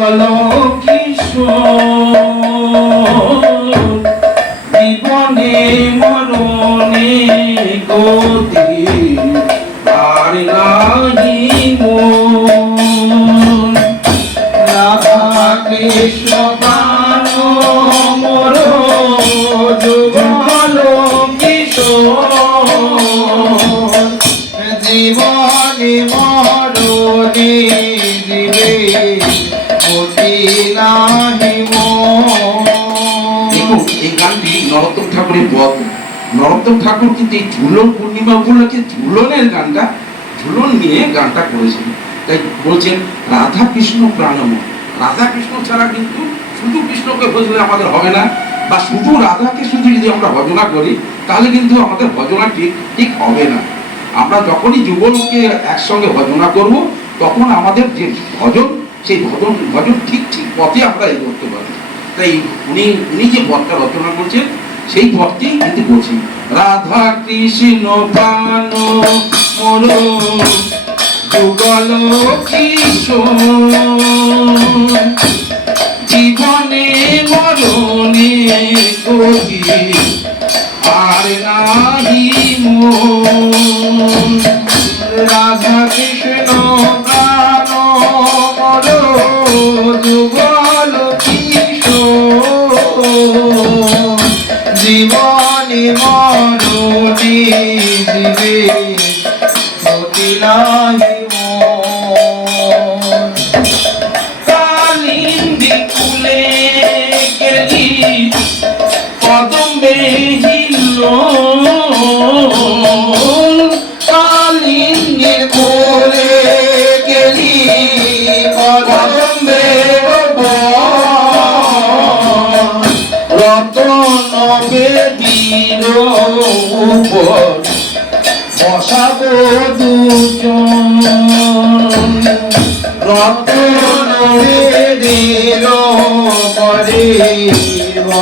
যুগল কিশোর নরোত্তম ঠাকুর কিন্তু এই ঝুলন পূর্ণিমা উপলক্ষে ঝুলনের গানটা, ঝুলন নিয়ে গানটা করেছেন। তাই বলছেন রাধা কৃষ্ণ প্রাণম। রাধা কৃষ্ণ ছাড়া কিন্তু শুধু কৃষ্ণকে বুঝলে আমাদের হবে না, বা শুধু রাধাকে শুধু যদি আমরা ভজনা করি, তাহলে কিন্তু আমাদের ভজনা ঠিক ঠিক হবে না। আমরা যখনই যুগলকে একসঙ্গে ভজনা করব, তখন আমাদের যে ভজন, সেই ভজন ভজন ঠিক ঠিক পথে আমরা এগোতে পারব। তাই উনি উনি যে পথটা রচনা করছেন সেই পথটি কিন্তু বলছেন রাধা কৃষ্ণ পান মোর যুগল কিশোর জীবনে মরণে গতি আর নাহি রাধা কৃষ্ণ যুগল জীবনে মরণে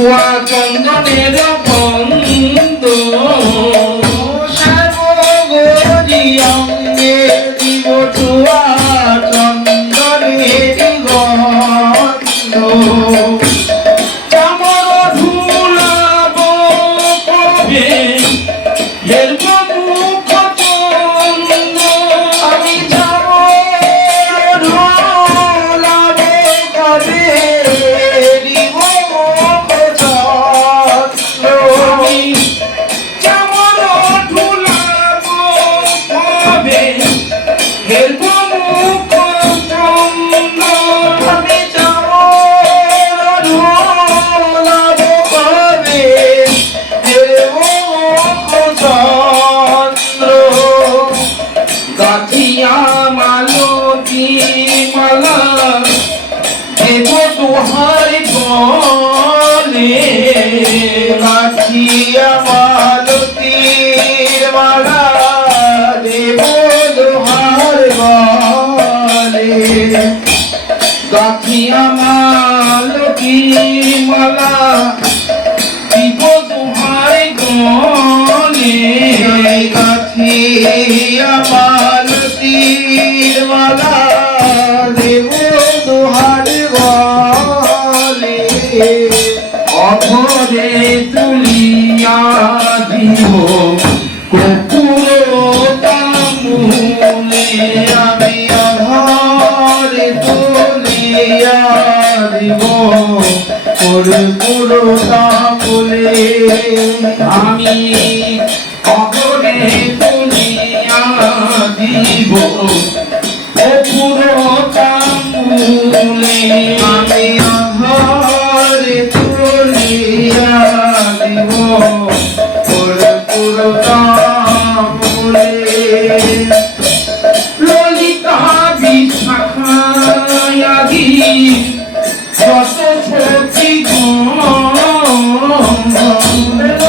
তুয়া অঘরে তুলিয়া দিব কুকুর তামুলে আমি আধারে তুলিয়া দিব পুরো তামুলে আমি Amén.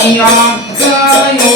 আমি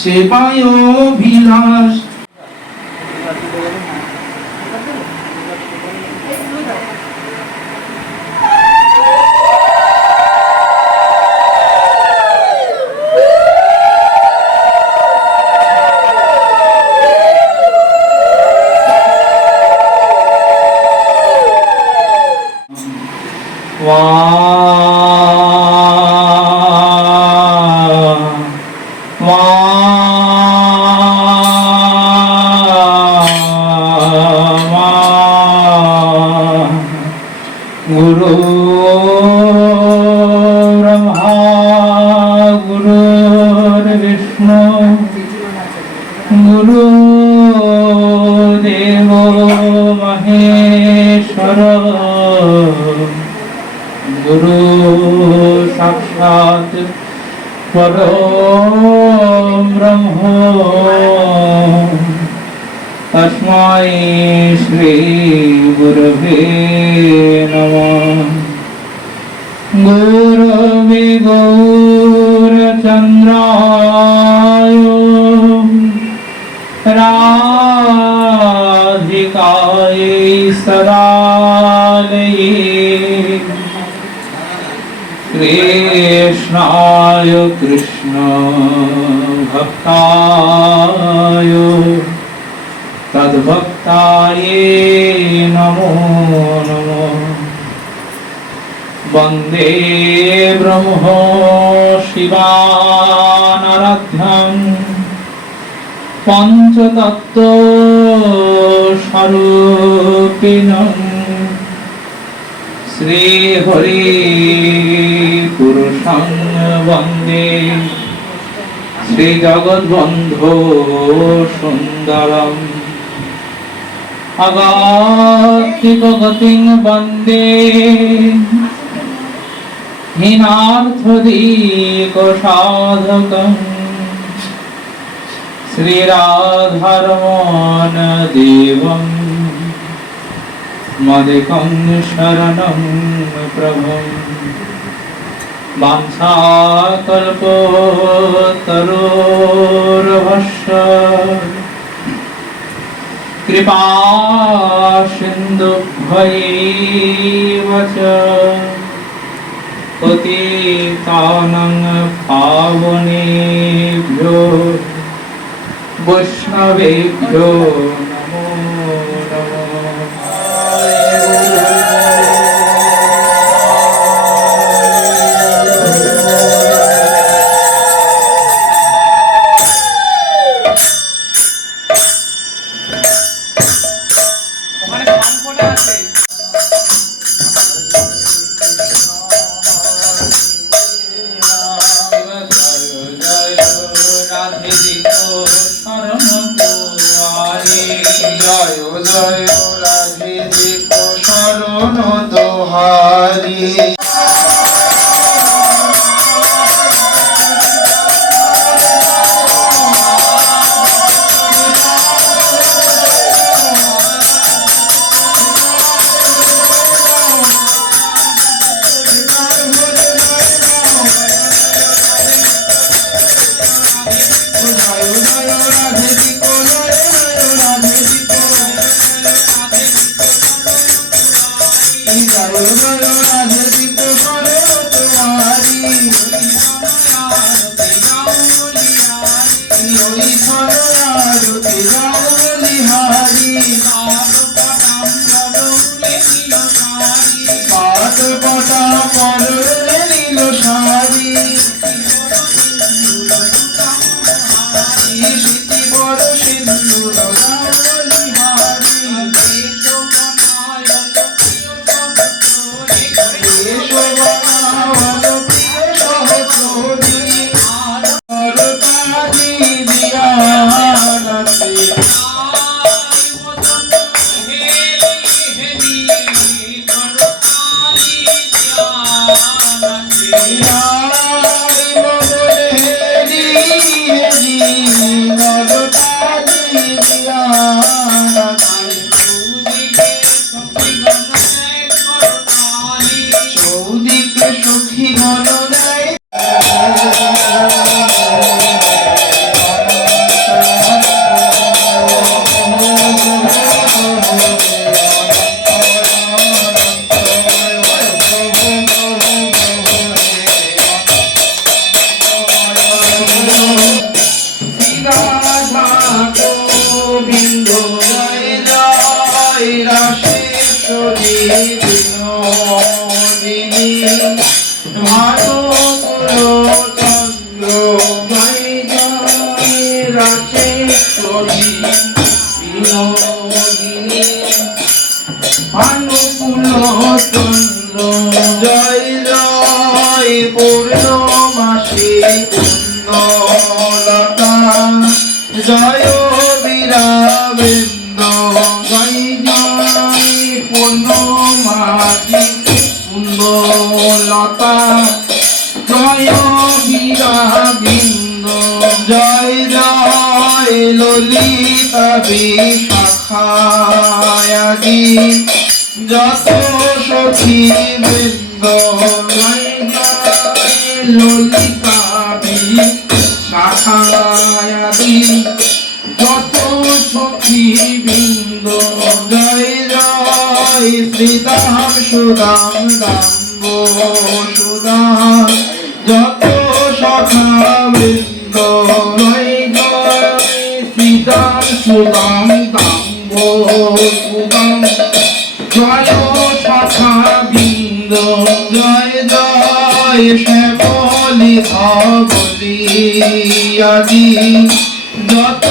সেবায় অভিলাষ গুরু गुरुवे नमः। गुरवे गौरचन्द्राय राधिकायै सदालये। कृष्णाय कृष्ण भक्ताय। तद्भक्त তায়ে নমো নমো। বন্দে ব্রহ্ম শিবানারাধ্যম পঞ্চতত্ত্ব স্বরূপিণ শ্রীহরি পুরুষং বন্দে। শ্রীজগদ্বন্ধ সুন্দরম। अगात्तिकगतिं वन्दे हीनार्थदीकसाधकम् श्रीराधरमोहन देवम् मदिकं शरणं प्रभुम् वाञ्छाकल्पतरोर्भस्य कृपा सिन्धुभ्यैव च पतितानं पावनेभ्यो वैष्णवेभ्यो কুন্দলতা জয় বীরাবৃন্দ জয় জয় পূর্ণমাসী কুন্দলতা জয় বীরাবৃন্দ জয় জয় ললিতা বিশাখায়াদি যত সখী বৃন্দ ললিতা বিশাখায়াদি যত সখী বৃন্দ জয় জয় শ্রীদাম সুদাম দাম্ব সুদাম যত সখা বৃন্দ জয় জয় শ্রীদাম সুদাম দাম্ব সুদাম জয় সখা বৃন্দ জয় জয় শ্যামলি ধবলি আদি যত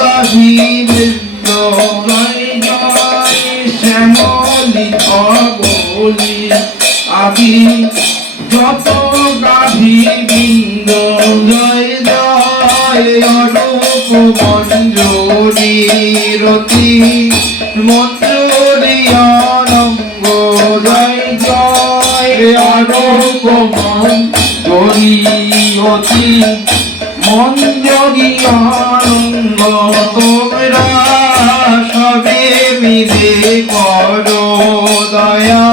গাভী বৃন্দ জয় শ্যামলি ধবলি আদি মঞ্জুরি অতি মঞ্জুরি অনঙ্গ তোমরা সবে মিলে করো দয়া।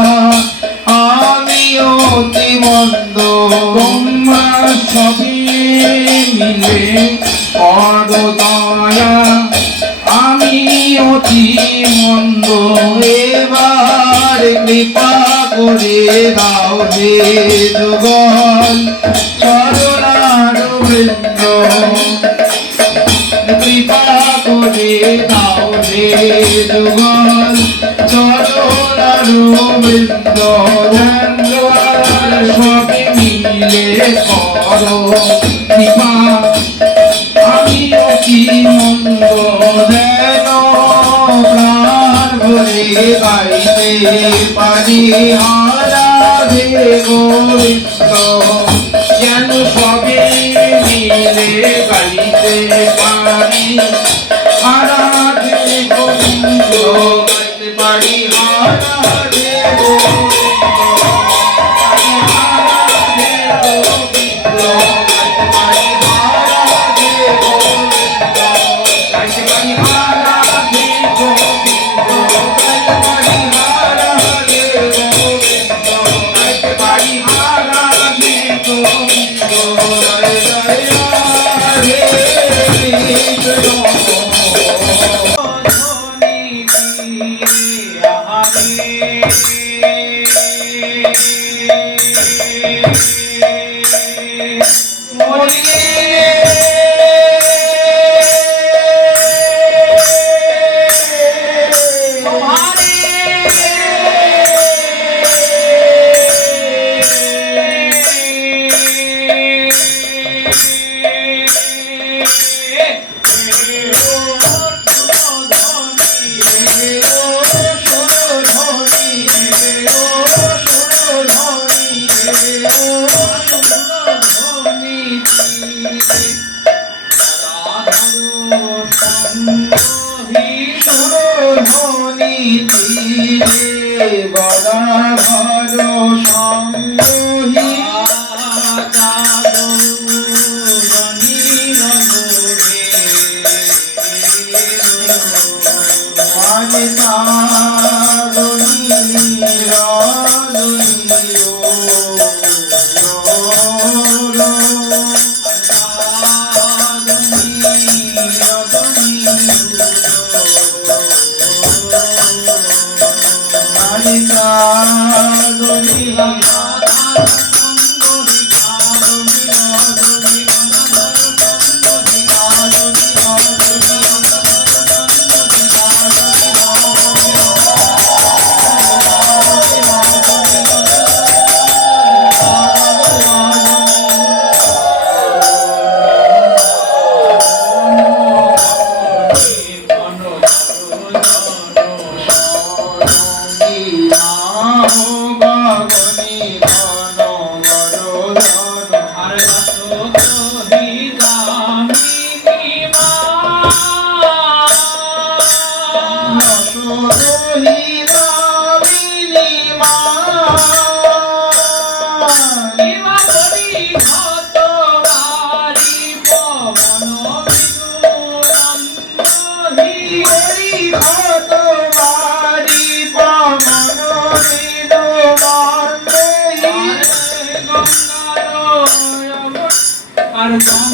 আমি অতি মন্দ তোমরা সবে মিলে করো দয়া। আমি অতি মন্দ এবার কৃপা করে দাও হে পারি আরাধে ধনী তীরে বলা ভালো সঙ্গ আর গঙ্গা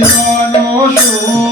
সংকীর্তন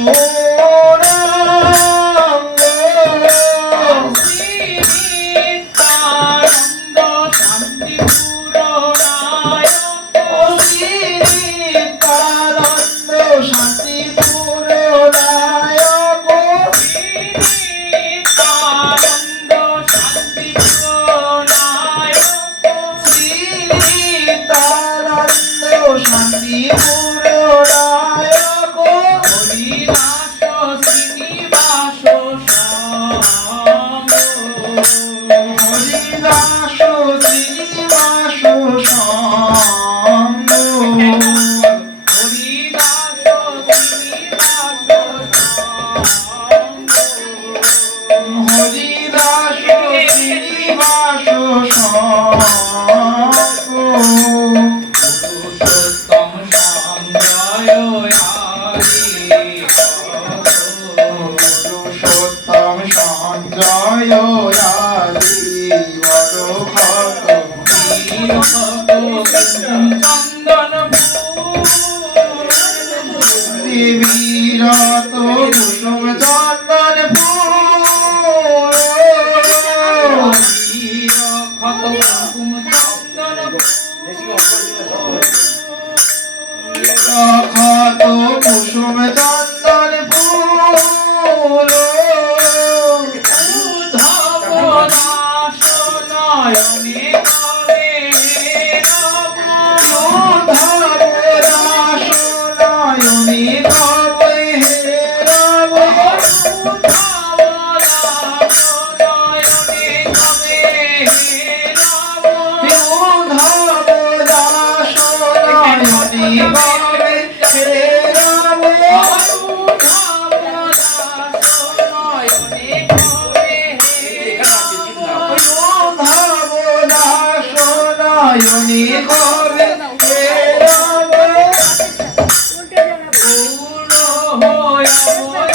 Senhor.